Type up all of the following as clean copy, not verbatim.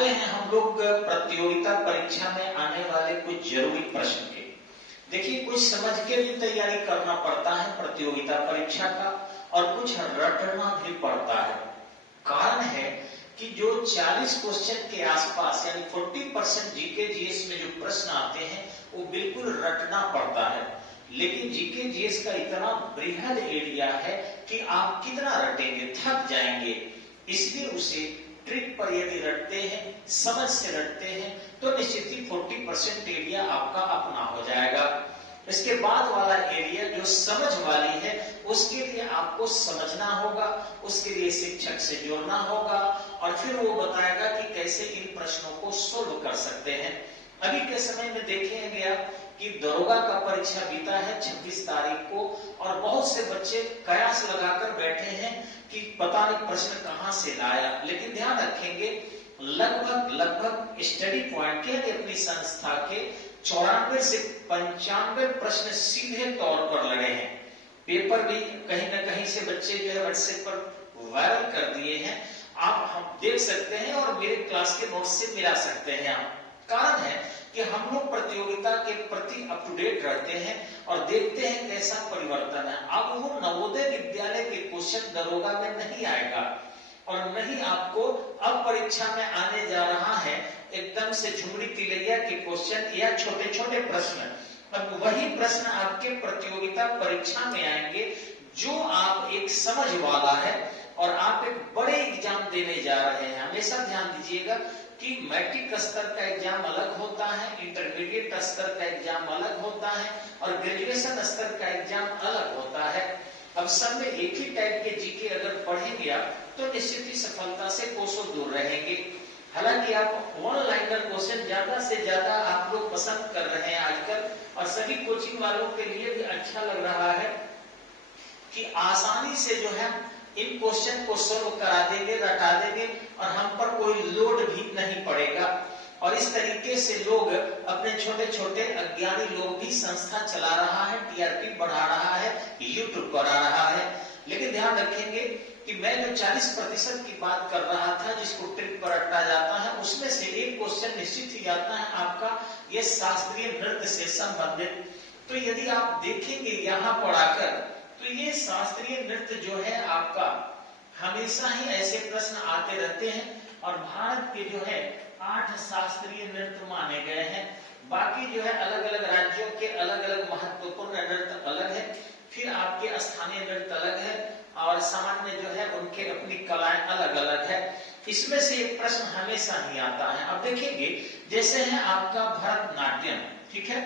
आते हैं हम लोग प्रतियोगिता परीक्षा में आने वाले कुछ जरूरी प्रश्न के। देखिए, कुछ समझ के भी तैयारी करना पड़ता है प्रतियोगिता परीक्षा का, और कुछ रटना भी पड़ता है। कारण है कि जो 40 क्वेश्चन के आसपास यानी 40% जीके जीएस में जो प्रश्न आते हैं वो बिल्कुल रटना पड़ता है। लेकिन जीके जीएस का इतना बृहद एरिया है कि आप कितना रटेंगे, थक जाएंगे। इसलिए उसे ट्रिक पर यदि रटते हैं, समझ से रटते हैं, तो निश्चित ही 40% एरिया आपका अपना हो जाएगा। इसके बाद वाला एरिया जो समझ वाली है, उसके लिए आपको समझना होगा, उसके लिए शिक्षक से जोड़ना होगा, और फिर वो बताएगा कि कैसे इन प्रश्नों को सोल्व कर सकते हैं। अभी के समय में देखें गया कि दरोगा का परीक्षा बीता है 26 तारीख को, और बहुत से बच्चे कयास लगाकर बैठे हैं कि पता नहीं प्रश्न कहां से लाया। लेकिन ध्यान रखेंगे, लगभग स्टडी पॉइंट के अपनी संस्था के 94 से 95 प्रश्न सीधे तौर पर लड़े हैं। पेपर भी कहीं न कहीं से बच्चे जो है व्हाट्सएप पर वायरल कर दिए हैं, आप हम देख सकते हैं और मेरे क्लास के नोट्स से मिला सकते हैं आप। कारण है कि हम लोग प्रतियोगिता के प्रति अप टू डेट रहते हैं और देखते हैं कैसा परिवर्तन है। अब वो नवोदय विद्यालय के क्वेश्चन दरोगा में नहीं आएगा, और नहीं आपको अब परीक्षा में आने जा रहा है एकदम से झुमरी तिलैया के क्वेश्चन या छोटे छोटे प्रश्न। अब वही प्रश्न आपके प्रतियोगिता परीक्षा में आएंगे जो आप एक समझ वाला है, और आप एक बड़े एग्जाम देने जा रहे हैं। हमेशा ध्यान दीजिएगा कि मैट्रिक स्तर का एग्जाम अलग होता है, इंटरमीडिएट स्तर का एग्जाम अलग होता है, और ग्रेजुएशन स्तर का एग्जाम अलग होता है। अब सब में एक ही टाइप के जीके अगर पढ़ेंगे आप, तो निश्चित ही सफलता से कोसों दूर रहेंगे। हालांकि आप वन लाइनर क्वेश्चन ज्यादा से ज्यादा आप लोग पसंद कर रहे हैं आजकल, और सभी कोचिंग वालों के लिए भी अच्छा लग रहा है कि आसानी से जो है इन क्वेश्चन को सोल्व करा देंगे, रटा देंगे, और हम पर कोई लोड भी नहीं पड़ेगा। और इस तरीके से लोग अपने छोटे छोटे अज्ञानी लोग भी संस्था चला रहा है, टीआरपी बढ़ा रहा है, यूट्यूब बढ़ा रहा है। लेकिन ध्यान रखेंगे कि मैं जो 40% की बात कर रहा था जिसको ट्रिक पर रटा जाता है, उसमें से एक क्वेश्चन निश्चित ही आता है आपका ये शास्त्रीय नृत्य से संबंधित। तो यदि आप देखेंगे यहाँ पढ़ाकर, तो ये शास्त्रीय नृत्य जो है आपका हमेशा ही ऐसे प्रश्न आते रहते हैं, और भारत के जो है 8 शास्त्रीय नृत्य माने गए हैं। बाकी जो है अलग अलग राज्यों के अलग अलग महत्वपूर्ण नृत्य अलग है, फिर आपके स्थानीय नृत्य अलग है, और सामान्य जो है उनके अपनी कलाएं अलग अलग है। इसमें से एक प्रश्न हमेशा ही आता है। अब देखेंगे जैसे है आपका भरतनाट्यम, ठीक है,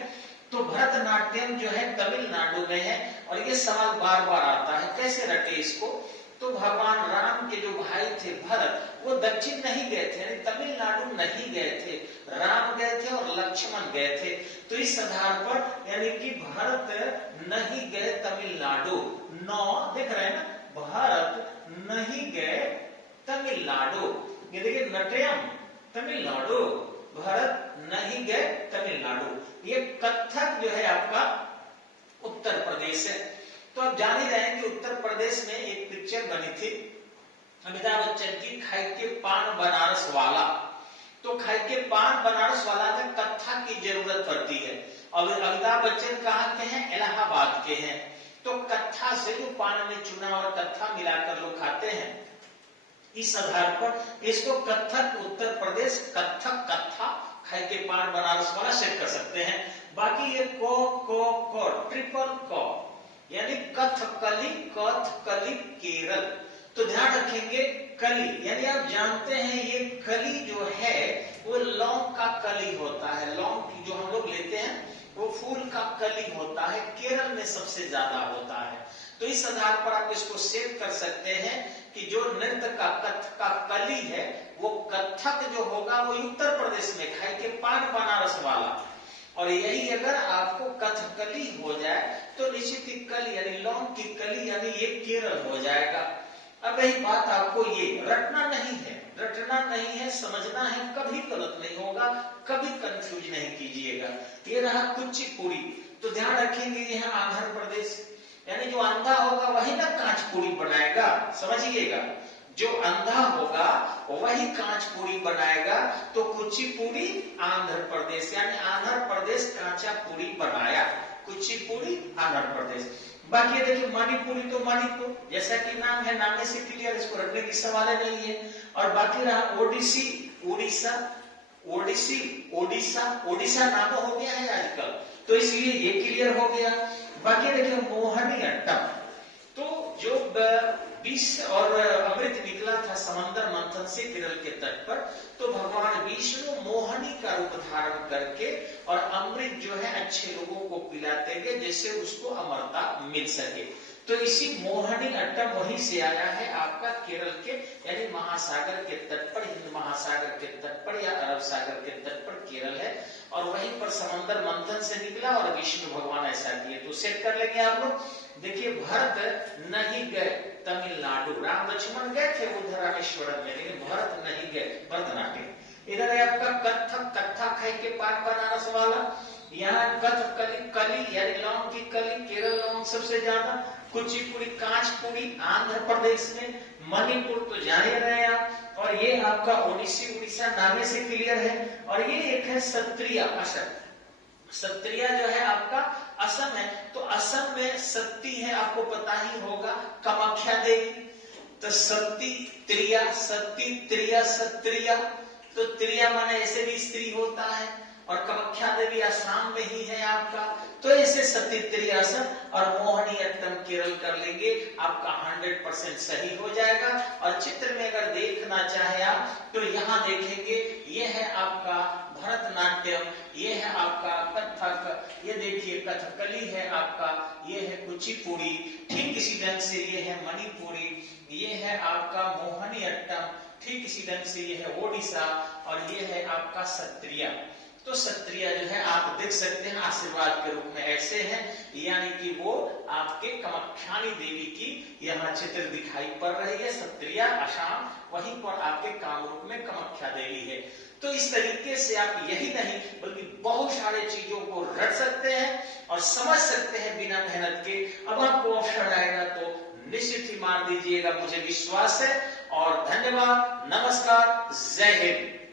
तो भरतनाट्यम जो है तमिलनाडु में है, और ये सवाल बार बार आता है कैसे रटे इसको। तो भगवान राम के जो भाई थे भरत, वो दक्षिण नहीं गए थे, यानी तमिलनाडु नहीं गए थे, राम गए थे और लक्ष्मण गए थे। तो इस आधार पर यानी कि भरत नहीं गए तमिलनाडु, 9 देख रहे हैं ना, भारत नहीं गए तमिलनाडु। ये देखिए नटयम तमिलनाडु, भारत नहीं गए तमिलनाडु। ये कथक जो है आपका उत्तर प्रदेश है। तो आप जान ही रहे हैं कि उत्तर प्रदेश में एक पिक्चर बनी थी अमिताभ बच्चन की, खाई के पान बनारस वाला। तो खाई के पान बनारस वाला में कत्था की जरूरत पड़ती है, और अमिताभ बच्चन कहाँ के हैं, इलाहाबाद के हैं। तो कत्था से जो पान में चूना और कत्था मिलाकर लोग खाते हैं, इस आधार पर इसको कत्थक उत्तर प्रदेश, कत्थक कत्था, खाई के पान बनारस वाला सेट कर सकते हैं। बाकी ये को ट्रिपल को यानी कथकली, कथकली केरल। तो ध्यान रखेंगे कली, यानी आप जानते हैं ये कली जो है वो लौंग का कली होता है। लौंग की जो हम लोग लेते हैं वो फूल का कली होता है, केरल में सबसे ज्यादा होता है। तो इस आधार पर आप इसको सेट कर सकते हैं कि जो नृत्य का कथ का कली है वो कथक जो होगा वो उत्तर प्रदेश में, खाई के पान बनारस वाला। और यही अगर आपको कथकली हो जाए तो निश्चित ही कली यानी लौंग की कली यानी ये केरल हो जाएगा। अब यही बात आपको ये रटना नहीं है, रटना नहीं है, समझना है, कभी गलत नहीं होगा, कभी कंफ्यूज नहीं कीजिएगा। ये रहा कुचिपुड़ी। तो ध्यान रखेंगे ये है आंध्र प्रदेश, यानी जो अंधा होगा वही ना कांच पूड़ी बनाएगा, समझिएगा। जो अंधा होगा वही कांच पूड़ी बनाएगा, तो कुचिपुड़ी आंध्र प्रदेश, यानी आंध्र प्रदेश कांचा पूड़ी बनाया, कुचिपुड़ी आंध्र प्रदेश। बाकी देखिए मणिपुरी तो मणिपुर, जैसा कि नाम है नामे से क्लियर, इसको रखने की सवाल नहीं है। और बाकी रहा ओडिसी, उड़ीसा, ओडिसी ओडिशा, ओडिशा नाम हो गया है आजकल, तो इसलिए ये क्लियर हो गया। बाकी देखिए मोहनी अट्टम, तो जो विष और अमृत निकला था समंदर मंथन से केरल के तट पर, तो भगवान विष्णु मोहनी का रूप धारण करके और अमृत जो है अच्छे लोगों को पिलाते गए जिससे उसको अमरता मिल सके। तो इसी मोहनी अट्टम वहीं से आया है आपका केरल के, यानी महासागर के तट पर, हिंद महासागर के तट पर या अरब सागर के तट पर केरल है, और वहीं पर समंदर मंथन से निकला और विष्णु भगवान ऐसा किए। तो सेट कर लेंगे आप लोग। देखिए भरत नहीं गए तमिलनाडु, राम लक्ष्मण गए थे उधर रामेश्वरम में, लेकिन भरत नहीं गए भरतनाट्यम। इधर है आपका कथक, कथा खाई के पाक बनारस वाला, यहाँ कथकली, कली यानी लौंग की कली, केरल लौंग सबसे ज्यादा, कुचिपुड़ी कांचपुड़ी आंध्र प्रदेश में, मणिपुर तो जान ही रहे आप, और ये आपका ओडिसी उड़ीसा नामे से क्लियर है। और ये एक है सत्रिया, असम, सत्रिया जो है आपका असम है। तो असम में सती है, आपको पता ही होगा, कामाख्या देवी, तो सती त्रिया, सती त्रिया सत्रिया, तो त्रिया माने ऐसे भी स्त्री होता है, और कामाख्या देवी असम में ही है आपका, तो ऐसे सती त्रिया असम और मोहनी अट्टम केरल कर लेंगे, आपका 100% सही हो जाएगा। और चित्र में अगर देखना चाहे आप तो यहाँ देखेंगे, ये है आपका भरतनाट्यम, ये है आपका कथक, ये देखिए कथकली है आपका, ये है कुचिपुड़ी, ठीक इसी ढंग से ये है मणिपुरी, ये है आपका मोहनी अट्टम, ठीक इसी ढंग से ये है ओडिशा, और ये है आपका सत्रिया। तो सत्रिया जो है आप देख सकते हैं आशीर्वाद के रूप में ऐसे हैं, यानी कि वो आपके कामाख्यानी देवी की यहाँ चित्र दिखाई पड़ रही है, सत्रिया असम, वहीं पर आपके कामरूप में कामाख्या देवी है। तो इस तरीके से आप यही नहीं बल्कि बहुत सारे चीजों को रट सकते हैं और समझ सकते हैं बिना मेहनत के। अब आपको ऑप्शन आएगा तो निश्चित ही मार दीजिएगा, मुझे विश्वास है। और धन्यवाद, नमस्कार, जय हिंद।